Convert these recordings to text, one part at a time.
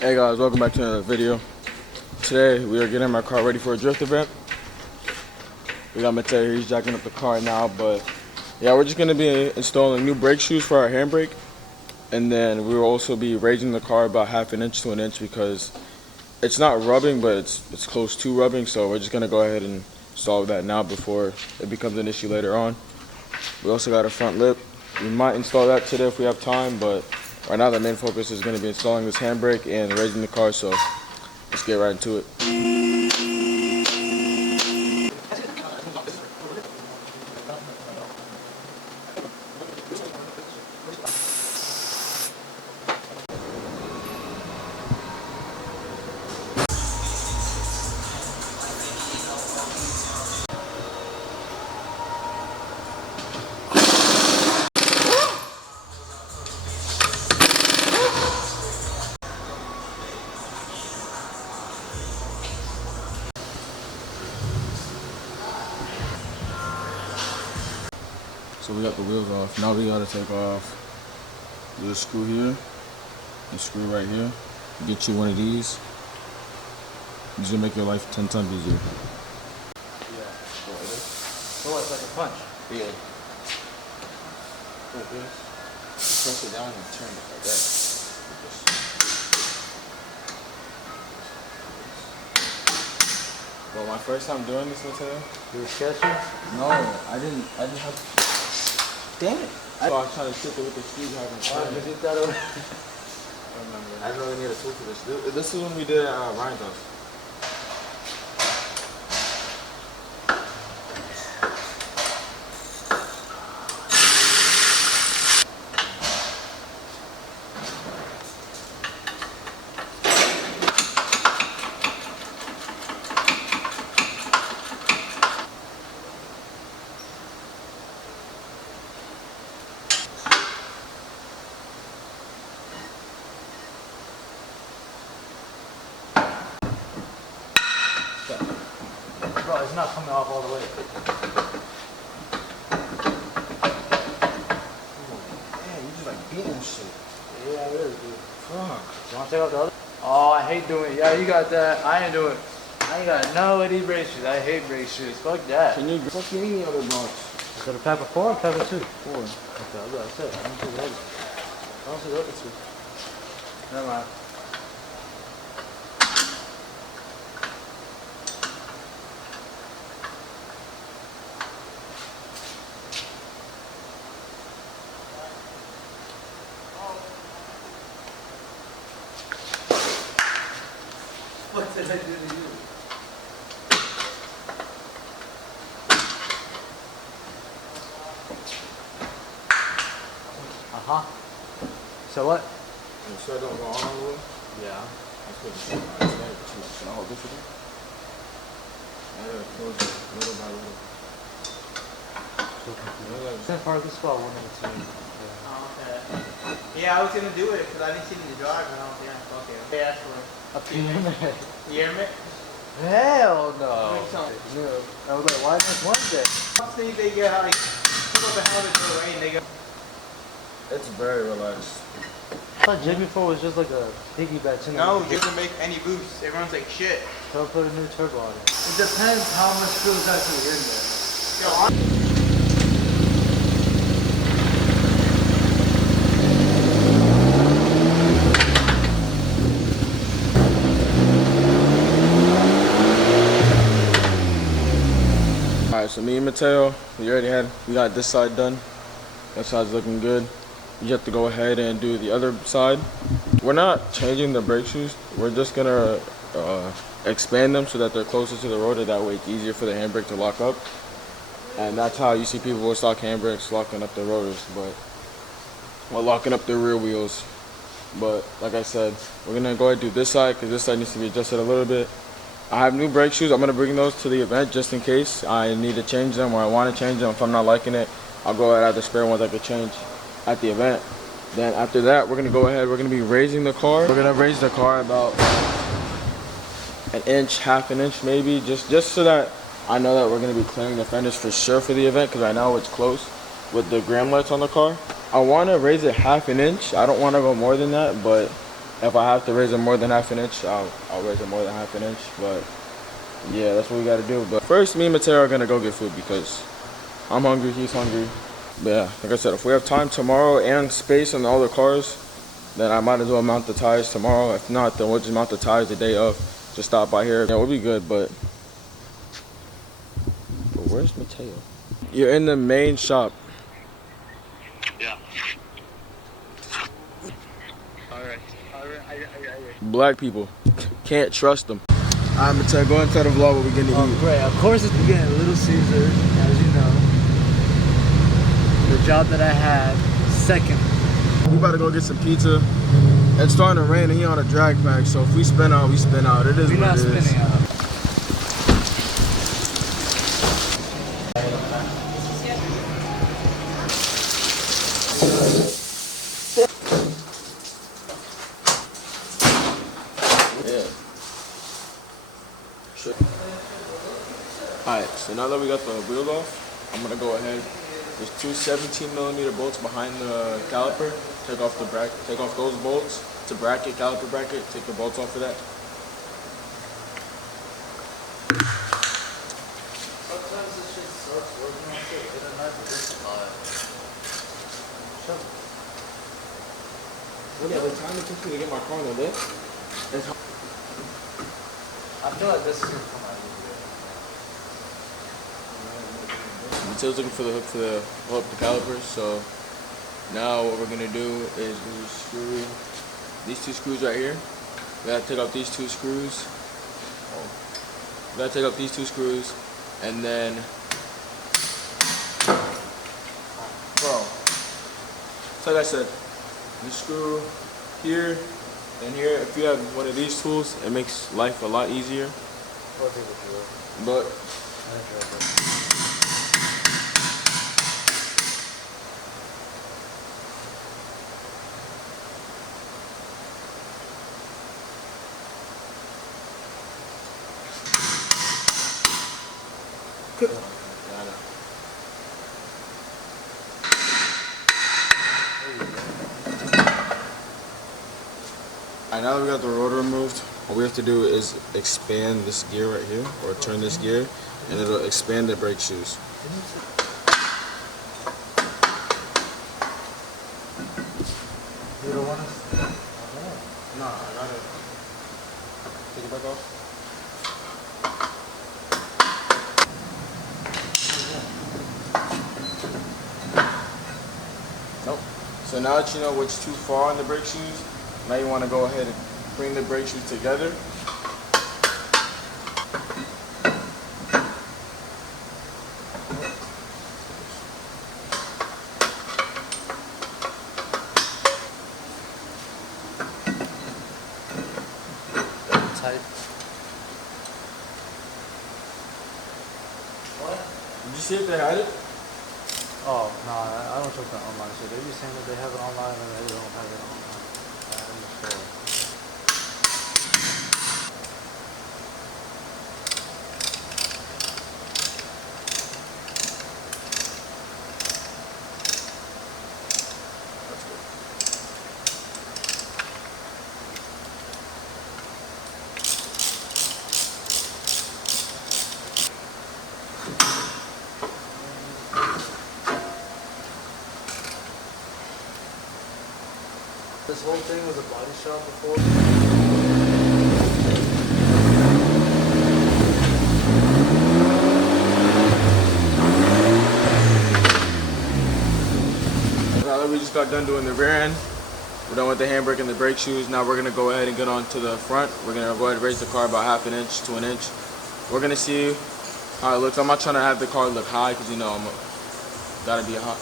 Hey guys, welcome back to another video. Today we are getting my car ready for a drift event. We got Mateo here, he's jacking up the car now, but yeah, we're just gonna be installing new brake shoes for our handbrake, and then we will also be raising the car about half an inch to an inch because it's not rubbing, but it's close to rubbing. So we're just gonna go ahead and install that now before it becomes an issue later on. We also got a front lip. We might install that today if we have time, but right now the main focus is going to be installing this handbrake and raising the car, so let's get right into it. So we got the wheels off. Now we gotta take off this screw here, the screw right here. Get you one of these. These will make your life 10 times easier. Yeah. Oh, it's like a punch. Yeah. Like this. Press it down and turn it like that. Well, my first time doing this, Mateo. You were sketchy? No, I didn't have. Damn it! So I was trying to stick it with the screwdriver. Because you thought it was... I remember. I didn't really need a tool for this. This is when we did Ryan's house. Bro, it's not coming off all the way. Man, you just like beating shit. Yeah, it is, dude. Fuck. You want to check out the other? Oh, I hate doing it. Yeah, you got that. I ain't doing it. I ain't got no of these brake shoes. I hate brake shoes. Fuck that. Can you fuck me any other box? Is that a pack of 4 or pack of 2? 4. Okay, that's it. I don't see the other. I don't see the other 2. Never mind. What did I do to you? So what? You sure don't go all the way? Yeah. I put the same right there, but can I hold this again? I gotta close it little by little. That part of the spot one of the 2. Oh, okay. Yeah, I was gonna do it because I didn't see it in the drive. And I was like, okay. They asked for A PMA. the airman. Hell no. Make some. No. I was like, why next Wednesday? See, they get like people the helmet to the rain. They go. It's very relaxed. I thought Jimmy 4 was just like a piggyback. No, it doesn't make any boost. It runs like shit. So I'll put a new turbo on it. It depends how much fuel is actually in there. Yo, Alright, so me and Mateo, we got this side done. That side's looking good. You have to go ahead and do the other side. We're not changing the brake shoes. We're just gonna expand them so that they're closer to the rotor. That way it's easier for the handbrake to lock up. And that's how you see people with stock handbrakes locking up their rotors, or locking up their rear wheels. But like I said, we're gonna go ahead and do this side because this side needs to be adjusted a little bit. I have new brake shoes. I'm gonna bring those to the event just in case I need to change them or I want to change them. If I'm not liking it, I'll go ahead and have the spare ones I could change at the event. Then after that, we're gonna go ahead. We're gonna be raising the car. We're gonna raise the car about an inch, half an inch maybe, just so that I know that we're gonna be clearing the fenders for sure for the event because I know it's close with the gram lights on the car. I want to raise it half an inch. I don't want to go more than that, but If I have to raise it more than half an inch, I'll raise it more than half an inch. But yeah, that's what we gotta do. But first, me and Mateo are gonna go get food because I'm hungry, he's hungry. But yeah, like I said, if we have time tomorrow and space on all the cars, then I might as well mount the tires tomorrow. If not, then we'll just mount the tires the day of. Just stop by here. Yeah, we'll be good, but where's Mateo? You're in the main shop. Yeah. Alright. Black people. Can't trust them. Alright, Mateo, go into the vlog what we're gonna eat. Great. Of course, it's getting a Little Caesar, as you know. The job that I had, second. We about to go get some pizza. It's starting to rain and he on a drag pack, so if we spin out, we spin out. It is We're what not it is. spinning out. Yeah. Sure. Alright, so now that we got the wheels off, I'm gonna go ahead. There's two 17mm bolts behind the caliper. Take off the bracket, take off those bolts. It's a bracket, caliper bracket. Take the bolts off of that. Sometimes this shit sucks working on shit. It doesn't have to be Well, yeah, the time it took me to get my car on the lift. I feel like this is gonna come out easier. Mateo's looking for the hook to pull up the calipers, so now what we're gonna do is we screw these two screws right here. We gotta take off these two screws. We gotta take off these two screws, and then, bro, so like I said, you screw here and here. If you have one of these tools, it makes life a lot easier. But Alright, now that we got the rotor removed, what we have to do is expand this gear right here, or turn this gear, and it'll expand the brake shoes. You don't want to? No, I gotta take it back off. Nope. So now that you know what's too far on the brake shoes, now you want to go ahead and bring the brake shoes together. Tight. Did you see if they had it? Oh, no, I don't trust that online shit. They be saying that they have it online and they don't have it online. I'm sure. This whole thing was a body shop before. Now that we just got done doing the rear end, we're done with the handbrake and the brake shoes. Now we're gonna go ahead and get on to the front. We're gonna go ahead and raise the car about half an inch to an inch. We're gonna see how it looks. I'm not trying to have the car look high because you know I'm gotta be hot.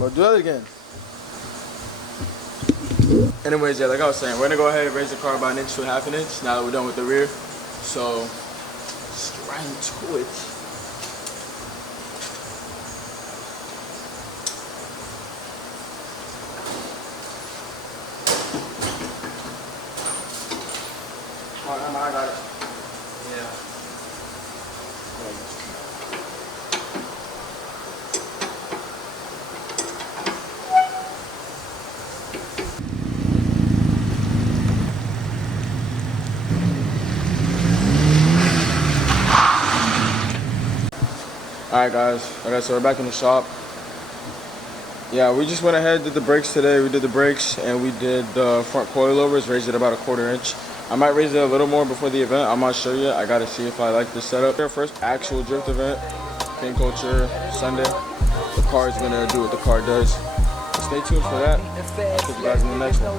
Or do that again. Anyways, yeah, like I was saying, we're gonna go ahead and raise the car about an inch to a half an inch now that we're done with the rear. So, just right into it. Oh, I got it. Yeah. Alright guys, okay, so we're back in the shop. Yeah, we just went ahead, did the brakes today. We did the brakes and we did the front coilovers, raised it about a 1/4 inch. I might raise it a little more before the event. I'm not sure yet. I gotta see if I like this setup. Our first actual drift event, King Culture Sunday. The car is gonna do what the car does. So stay tuned for that. I'll catch you guys in the next one.